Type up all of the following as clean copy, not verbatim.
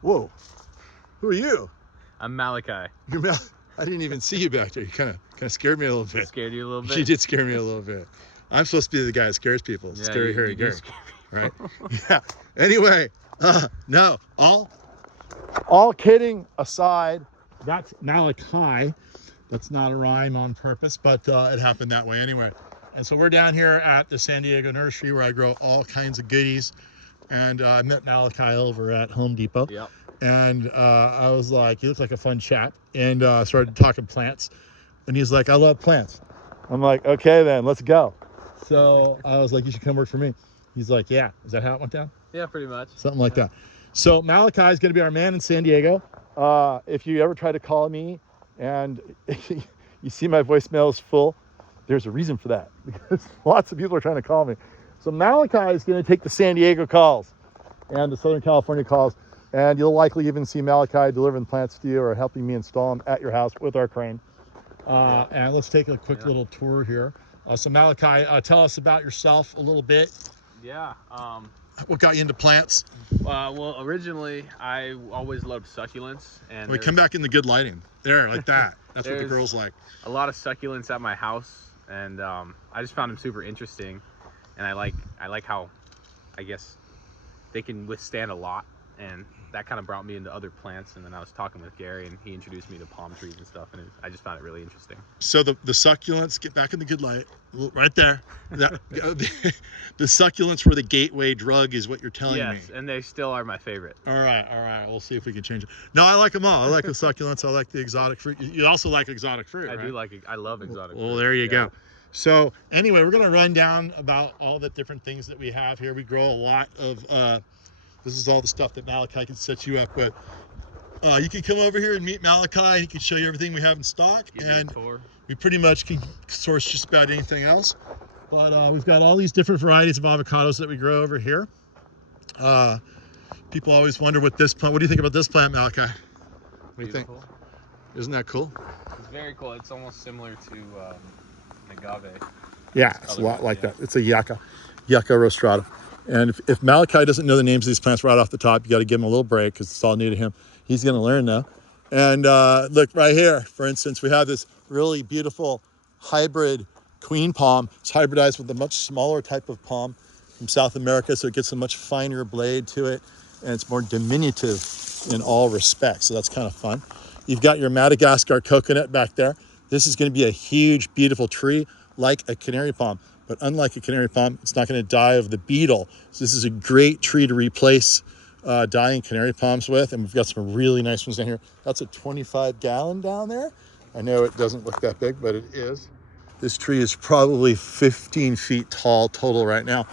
Whoa, who are you? I'm Malachi. I didn't even see you back there. You kind of scared me a little bit. Scared you a little bit? She did scare me a little bit. I'm supposed to be the guy that scares people. Yeah, Scary Harry Gary. Right? Yeah. Anyway, no, all kidding aside, that's Malachi. That's not a rhyme on purpose, but it happened that way anyway. And so we're down here at the San Diego nursery where I grow all kinds of goodies. And I met Malachi over at Home Depot. Yep. And I was like, he looks like a fun chap. And started talking plants. And he's like, I love plants. I'm like, okay then, let's go. So I was like, you should come work for me. He's like, yeah. Is that how it went down? Yeah, pretty much. Something like that. So Malachi is going to be our man in San Diego. If you ever try to call me and you see my voicemail is full, there's a reason for that. Because lots of people are trying to call me. So Malachi is going to take the San Diego calls and the Southern California calls, and you'll likely even see Malachi delivering plants to you or helping me install them at your house with our crane. And let's take a quick little tour here. So Malachi, tell us about yourself a little bit. Yeah. What got you into plants? Well, originally I always loved succulents, and we come back in the good lighting. There, like that. That's what the girls like. A lot of succulents at my house, and I just found them super interesting. And I like how, I guess, they can withstand a lot, and that kind of brought me into other plants. And then I was talking with Gary, and he introduced me to palm trees and stuff, and I just found it really interesting. So the succulents, get back in the good light, right there. The succulents were the gateway drug, is what you're telling me. Yes, and they still are my favorite. All right. We'll see if we can change it. No, I like them all. I like the succulents. I like the exotic fruit. You also like exotic fruit, right? I do like it. I love exotic fruit. Well, there you go. So anyway, we're going to run down about all the different things that we have here. We grow a lot of, this is all the stuff that Malachi can set you up with. You can come over here and meet Malachi. He can show you everything we have in stock. And we pretty much can source just about anything else. But we've got all these different varieties of avocados that we grow over here. People always wonder what this plant, what do you think about this plant, Malachi? What do you think? Isn't that cool? It's very cool. It's almost similar to agave. Yeah, it's a lot like that. It's a yucca rostrata. And if Malachi doesn't know the names of these plants right off the top, you got to give him a little break because it's all new to him. He's going to learn now. And look right here, for instance, we have this really beautiful hybrid queen palm. It's hybridized with a much smaller type of palm from South America, so it gets a much finer blade to it, and it's more diminutive in all respects. So that's kind of fun. You've got your Madagascar coconut back there. This is going to be a huge, beautiful tree like a canary palm. But unlike a canary palm, it's not going to die of the beetle. So this is a great tree to replace dying canary palms with. And we've got some really nice ones down here. That's a 25-gallon down there. I know it doesn't look that big, but it is. This tree is probably 15 feet tall total right now.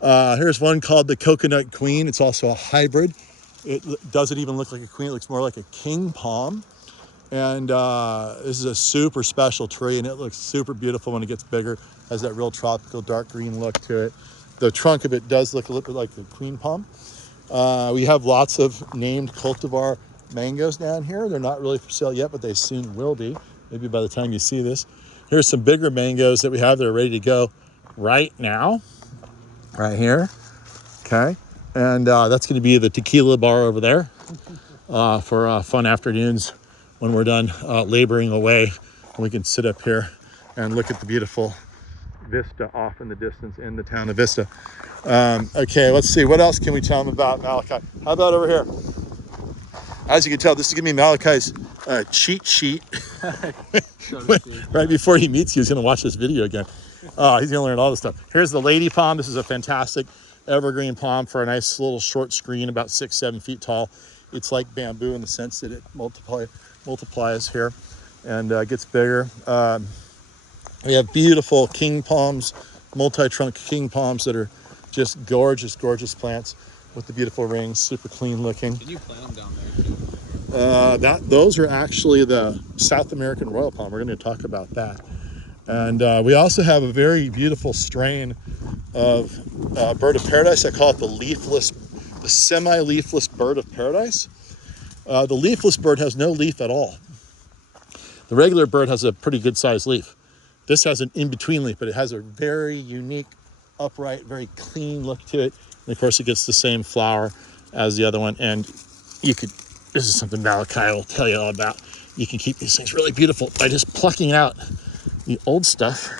Here's one called the Coconut Queen. It's also a hybrid. It doesn't even look like a queen. It looks more like a king palm. And this is a super special tree, and it looks super beautiful when it gets bigger. Has that real tropical dark green look to it. The trunk of it does look a little bit like the queen palm. We have lots of named cultivar mangoes down here. They're not really for sale yet, but they soon will be, maybe by the time you see this. Here's some bigger mangoes that we have that are ready to go right now, right here. Okay, and that's going to be the tequila bar over there for fun afternoons when we're done laboring away. We can sit up here and look at the beautiful Vista off in the distance in the town of Vista. Okay, let's see. What else can we tell them about Malachi? How about over here? As you can tell, this is going to be Malachi's cheat sheet. Right before he meets you, he's going to watch this video again. He's going to learn all this stuff. Here's the lady palm. This is a fantastic evergreen palm for a nice little short screen, about 6-7 feet tall. It's like bamboo in the sense that it multiplies here and gets bigger. We have beautiful king palms, multi-trunk king palms that are just gorgeous, gorgeous plants with the beautiful rings, super clean looking. Can you plant them down there too? Those are actually the South American royal palm. We're going to talk about that. And we also have a very beautiful strain of bird of paradise. I call it the semi-leafless bird of paradise. The leafless bird has no leaf at all. The regular bird has a pretty good sized leaf. This has an in-between leaf, but it has a very unique, upright, very clean look to it. And of course, it gets the same flower as the other one. And this is something Malachi will tell you all about. You can keep these things really beautiful by just plucking out the old stuff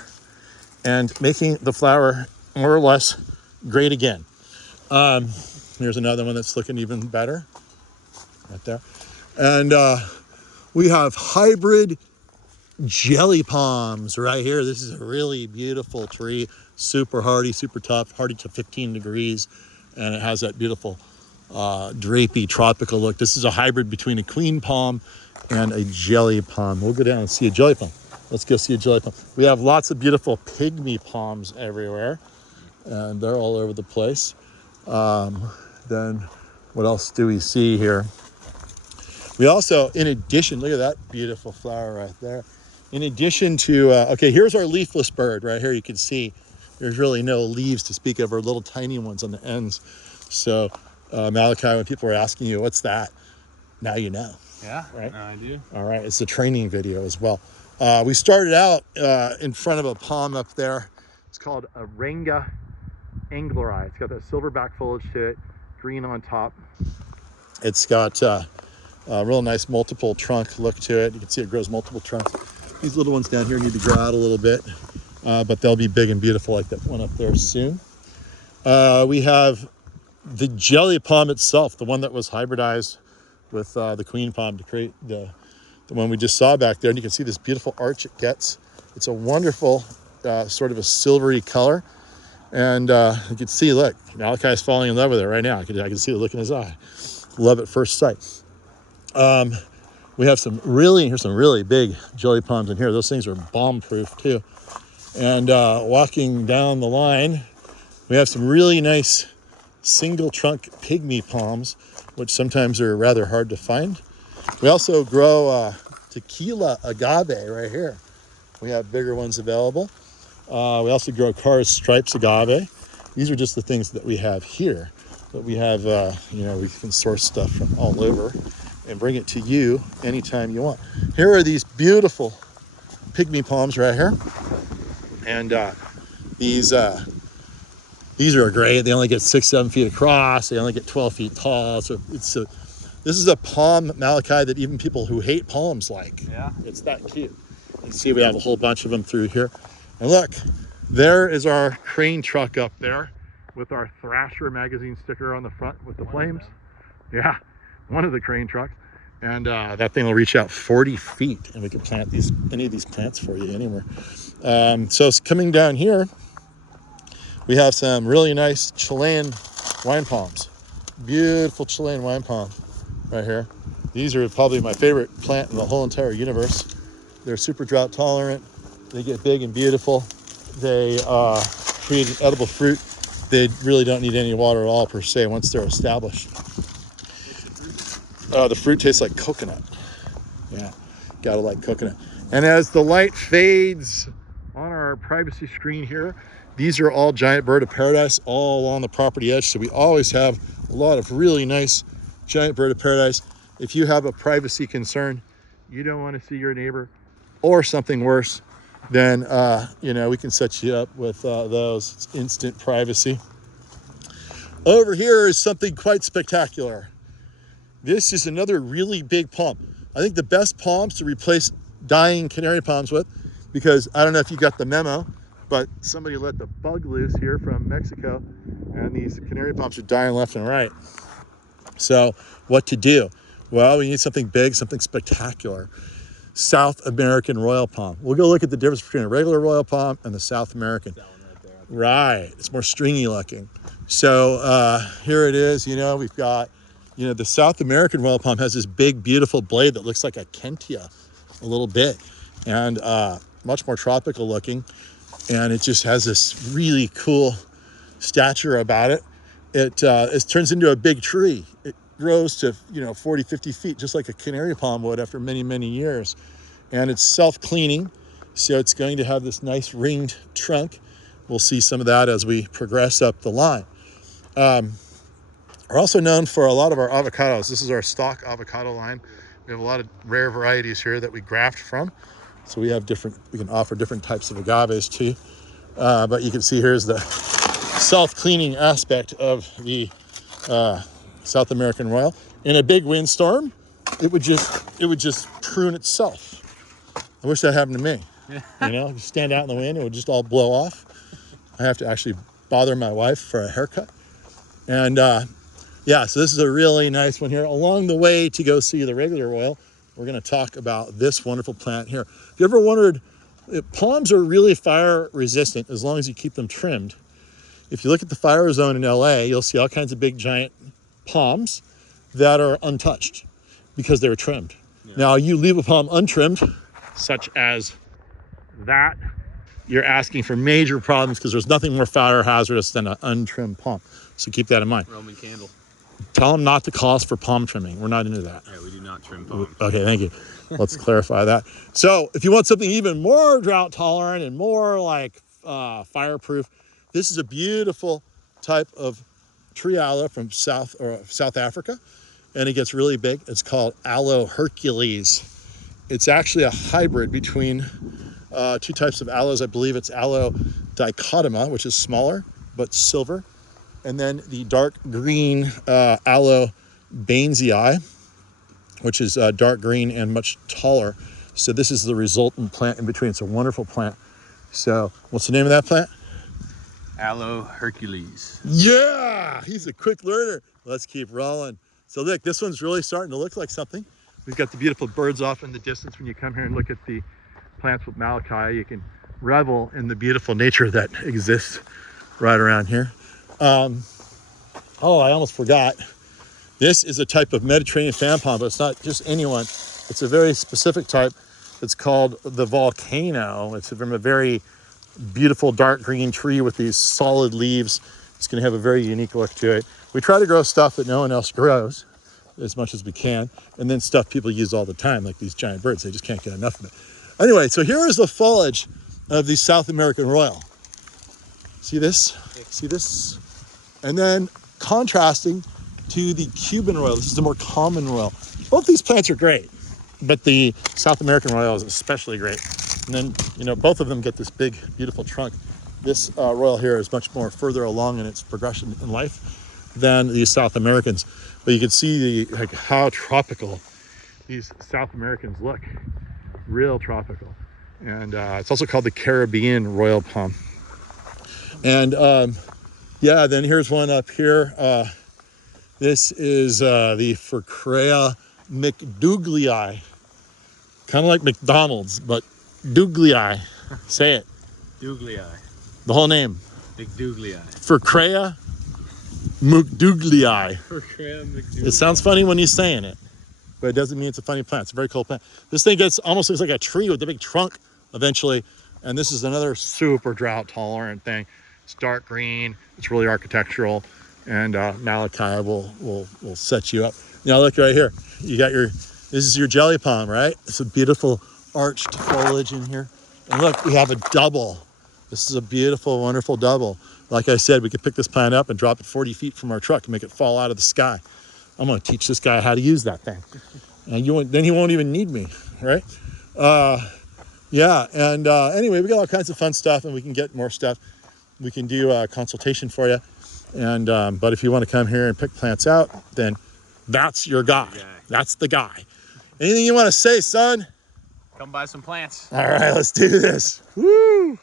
and making the flower more or less great again. Here's another one that's looking even better right there. And we have hybrid jelly palms right here. This is a really beautiful tree, super hardy, super tough, hardy to 15 degrees. And it has that beautiful drapey tropical look. This is a hybrid between a queen palm and a jelly palm. We'll go down and see a jelly palm. Let's go see a jelly palm. We have lots of beautiful pygmy palms everywhere, and they're all over the place. Then what else do we see here? We also, in addition, look at that beautiful flower right there. In addition to, okay, here's our leafless bird right here. You can see there's really no leaves to speak of, or little tiny ones on the ends. So Malachi, when people are asking you, what's that? Now you know. Yeah, right? I do. All right, it's a training video as well. We started out in front of a palm up there. It's called a Renga angleri. It's got that silverback foliage to it, green on top. It's got a real nice multiple trunk look to it. You can see it grows multiple trunks. These little ones down here need to grow out a little bit, but they'll be big and beautiful like that one up there soon. We have the jelly palm itself, the one that was hybridized with the queen palm to create the one we just saw back there. And you can see this beautiful arch it gets. It's a wonderful sort of a silvery color. And you can see, look, Malachi is falling in love with it right now. I can see the look in his eye. Love at first sight. We have some really big jelly palms in here. Those things are bomb-proof too. And walking down the line, we have some really nice single trunk pygmy palms, which sometimes are rather hard to find. We also grow tequila agave right here. We have bigger ones available. We also grow Carr's stripes agave. These are just the things that we have here. But we have, we can source stuff from all over and bring it to you anytime you want. Here are these beautiful pygmy palms right here. And these are great. They only get 6-7 feet across. They only get 12 feet tall. So this is a palm, Malachi, that even people who hate palms like. Yeah. It's that cute. You see we have a whole bunch of them through here. And look, there is our crane truck up there with our Thrasher magazine sticker on the front with the flames. Yeah, one of the crane trucks. And that thing will reach out 40 feet and we can plant any of these plants for you anywhere. So coming down here, we have some really nice Chilean wine palms. Beautiful Chilean wine palm right here. These are probably my favorite plant in the whole entire universe. They're super drought tolerant. They get big and beautiful. They create an edible fruit. They really don't need any water at all per se once they're established. The fruit tastes like coconut. Yeah, gotta like coconut. And as the light fades on our privacy screen here, these are all giant bird of paradise all along the property edge. So we always have a lot of really nice giant bird of paradise. If you have a privacy concern, you don't want to see your neighbor or something worse, then we can set you up with those. It's instant privacy. Over here is something quite spectacular. This is another really big palm. I think the best palms to replace dying canary palms with, because I don't know if you got the memo, but somebody let the bug loose here from Mexico and these canary palms are dying left and right. So what to do? Well, we need something big, something spectacular. South American royal palm. We'll go look at the difference between a regular royal palm and the South American. Right, it's more stringy looking. So here it is, we've got, the South American royal palm has this big, beautiful blade that looks like a kentia a little bit and much more tropical looking. And it just has this really cool stature about it. It turns into a big tree. It grows to 40-50 feet, just like a canary palm would after many years. And it's self-cleaning, So it's going to have this nice ringed trunk. We'll see some of that as we progress up the line. We're also known for a lot of our avocados. This is our stock avocado line. We have a lot of rare varieties here that we graft from. So we can offer different types of agaves too. But you can see here's the self-cleaning aspect of the South American Royal. In a big windstorm, it would just prune itself. I wish that happened to me. You know, you stand out in the wind, it would just all blow off. I have to actually bother my wife for a haircut. And yeah, so this is a really nice one here. Along the way to go see the regular Royal, we're going to talk about this wonderful plant here. If you ever wondered, palms are really fire resistant as long as you keep them trimmed. If you look at the fire zone in LA, you'll see all kinds of big giant palms that are untouched because they're trimmed. Yeah. Now you leave a palm untrimmed, such as that, you're asking for major problems because there's nothing more fire hazardous than an untrimmed palm. So keep that in mind. Roman candle. Tell them not to call us for palm trimming. We're not into that. Yeah, we do not trim palms. Okay, thank you. Let's clarify that. So if you want something even more drought tolerant and more like fireproof, this is a beautiful type of tree aloe from South Africa, and it gets really big. It's called Aloe Hercules. It's actually a hybrid between two types of aloes. I believe it's Aloe dichotoma, which is smaller but silver, and then the dark green Aloe bainesii, which is dark green and much taller. So this is the resultant plant in between. It's a wonderful plant. So what's the name of that plant? Aloe Hercules. Yeah, he's a quick learner. Let's keep rolling. So look, this one's really starting to look like something. We've got the beautiful birds off in the distance. When you come here and look at the plants with Malachi, you can revel in the beautiful nature that exists right around here. Oh, I almost forgot. This is a type of Mediterranean fan palm, but it's not just any one. It's a very specific type. It's called the volcano. It's from a very beautiful dark green tree with these solid leaves. It's going to have a very unique look to it. We try to grow stuff that no one else grows as much as we can, and then stuff people use all the time, like these giant birds. They just can't get enough of it. Anyway, so here is the foliage of the South American Royal. See this? See this? And then contrasting to the Cuban Royal. This is the more common Royal. Both these plants are great, but the South American Royal is especially great. And then, you know, both of them get this big, beautiful trunk. This Royal here is much more further along in its progression in life than the South Americans. But you can see how tropical these South Americans look. Real tropical. And it's also called the Caribbean Royal Palm. And yeah, then here's one up here. This is the Furcrea McDouglii. Kind of like McDonald's, but Douglii. Say it. Douglii. The whole name. McDouglii. Furcrea McDouglii. Furcrea McDouglii. It sounds funny when you're saying it, but it doesn't mean it's a funny plant. It's a very cool plant. This thing almost looks like a tree with a big trunk eventually. And this is another super drought tolerant thing. It's dark green. It's really architectural. And Malachi will set you up. Now look right here. You got this is your jelly palm, right? It's a beautiful arched foliage in here. And look, we have a double. This is a beautiful, wonderful double. Like I said, we could pick this plant up and drop it 40 feet from our truck and make it fall out of the sky. I'm gonna teach this guy how to use that thing. And then he won't even need me, right? Yeah, and anyway, we got all kinds of fun stuff, and we can get more stuff. We can do a consultation for you. And but if you want to come here and pick plants out, then that's your guy. That's the guy. Anything you want to say, son? Come buy some plants. All right, let's do this. Woo!